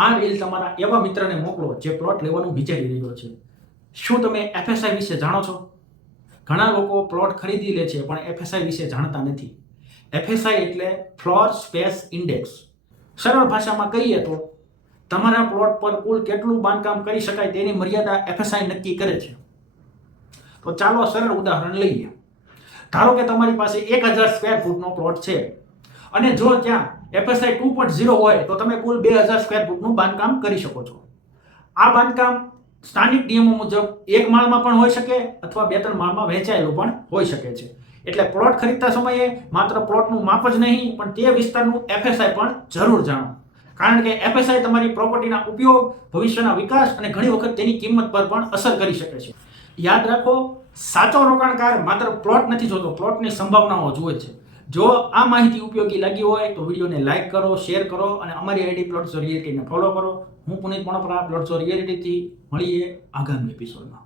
આ રીલ તમારા એવા મિત્રને મોકલો જે પ્લોટ લેવાનું વિચારી રહ્યો છે. શું તમે એફએસઆઈ વિશે જાણો છો? ઘણા લોકો પ્લોટ ખરીદી લે છે પણ એફએસઆઈ વિશે જાણતા નથી. એફએસઆઈ એટલે ફ્લોર સ્પેસ ઇન્ડેક્સ. સરળ ભાષામાં કહીએ તો તમારા પ્લોટ પર કુલ કેટલું બાંધકામ કરી શકાય તેની મર્યાદા એફએસઆઈ નક્કી કરે છે. તો ચાલો સરળ ઉદાહરણ લઈએ. ધારો કે તમારી પાસે 1000 સ્ક્વેર ફૂટનો પ્લોટ છે અને જો ત્યાં એફએસઆઈ 2.0 હોય તો તમે કુલ 2000 સ્ક્વેર ફૂટનું બાંધકામ કરી શકો છો. આ બાંધકામ સ્થાનિક નિયમો મુજબ એક માળમાં પણ હોઈ શકે અથવા 2-3 માળમાં વહેંચાયેલું પણ હોઈ શકે છે. એટલે પ્લોટ ખરીદતા સમયે માત્ર પ્લોટનું માપ જ નહીં પણ તે વિસ્તારનું એફએસઆઈ પણ જરૂર જાણો. કારણ કે એફએસઆઈ તમારી પ્રોપર્ટીના ઉપયોગ, ભવિષ્યના વિકાસ અને ઘણી વખત તેની કિંમત પર પણ અસર કરી શકે છે. યાદ રાખો, સાચો રોકાણકાર માત્ર પ્લોટ નથી જોતો, પ્લોટની સંભાવનાઓ જુએ છે. જો આ માહિતી ઉપયોગી લાગી હોય તો વિડીયોને લાઇક કરો, શેર કરો અને અમારી આઈડી પ્લોટ્સ રિયલિટીને ફોલો કરો. હું પુનિત મણપરા, પ્લોટ્સ રિયલિટીથી મળીએ આગામી એપિસોડમાં.